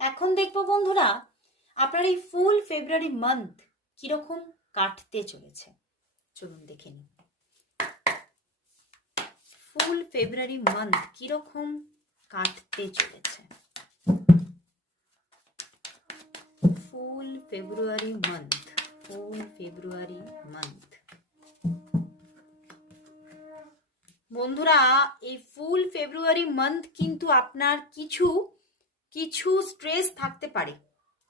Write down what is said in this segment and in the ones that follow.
এখন দেখবো বন্ধুরা আপনার এই ফুল ফেব্রুয়ারি মান্থ কিরকম কাটতে চলেছে। চলুন দেখে নিই ফুল ফেব্রুয়ারি মান্থ কিরকম কাটতে চলেছে। ফুল ফেব্রুয়ারি মান্থ, ফুল ফেব্রুয়ারি মান্থ। বন্ধুরা এই ফুল ফেব্রুয়ারি মান্থ কিন্তু আপনার কিছু কিছু স্ট্রেস থাকতে পারে,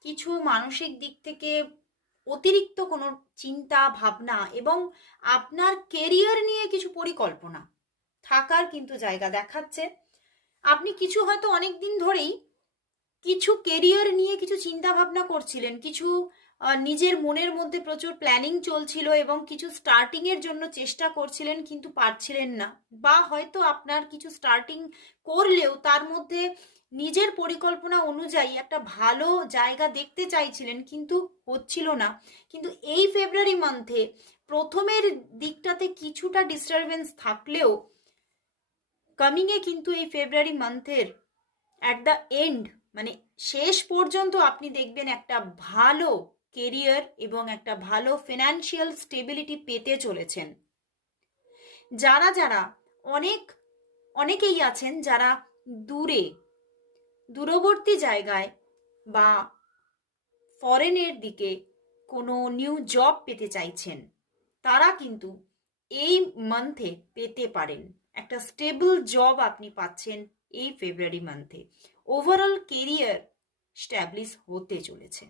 কিছু মানসিক দিক থেকে অতিরিক্ত কোনো চিন্তা ভাবনা এবং আপনার কেরিয়ার নিয়ে কিছু পরিকল্পনা থাকার কিন্তু জায়গা দেখাচ্ছে। আপনি কিছু হয়তো অনেক দিন ধরেই কিছু কেরিয়ার নিয়ে কিছু চিন্তা ভাবনা করছিলেন, কিছু নিজের মনের মধ্যে প্রচুর প্ল্যানিং চলছিল এবং কিছু স্টার্টিং এর জন্য চেষ্টা করছিলেন কিন্তু পারছিলেন না, বা হয়তো আপনার কিছু স্টার্টিং করলেও তার মধ্যে নিজের পরিকল্পনা অনুযায়ী একটা ভালো জায়গা দেখতে চাইছিলেন কিন্তু হচ্ছিল না। কিন্তু এই ফেব্রুয়ারি মান্থে প্রথমের দিকটাতে কিছুটা ডিস্টারবেন্স থাকলেও কামিংয়ে কিন্তু এই ফেব্রুয়ারি মান্থের অ্যাট দ্য এন্ড মানে শেষ পর্যন্ত আপনি দেখবেন একটা ভালো কেরিয়ার এবং একটা ভালো ফিনান্সিয়াল স্টেবিলিটি পেতে চলেছেন। যারা যারা অনেকেই আছেন যারা দূরবর্তী জায়গায় বা ফরেনের দিকে কোনো নিউ জব পেতে চাইছেন, তারা কিন্তু এই মান্থে পেতে পারেন। একটা স্টেবল জব আপনি পাচ্ছেন এই ফেব্রুয়ারি মান্থে। ওভারঅল কেরিয়ার স্ট্যাবলিশ হতে চলেছে।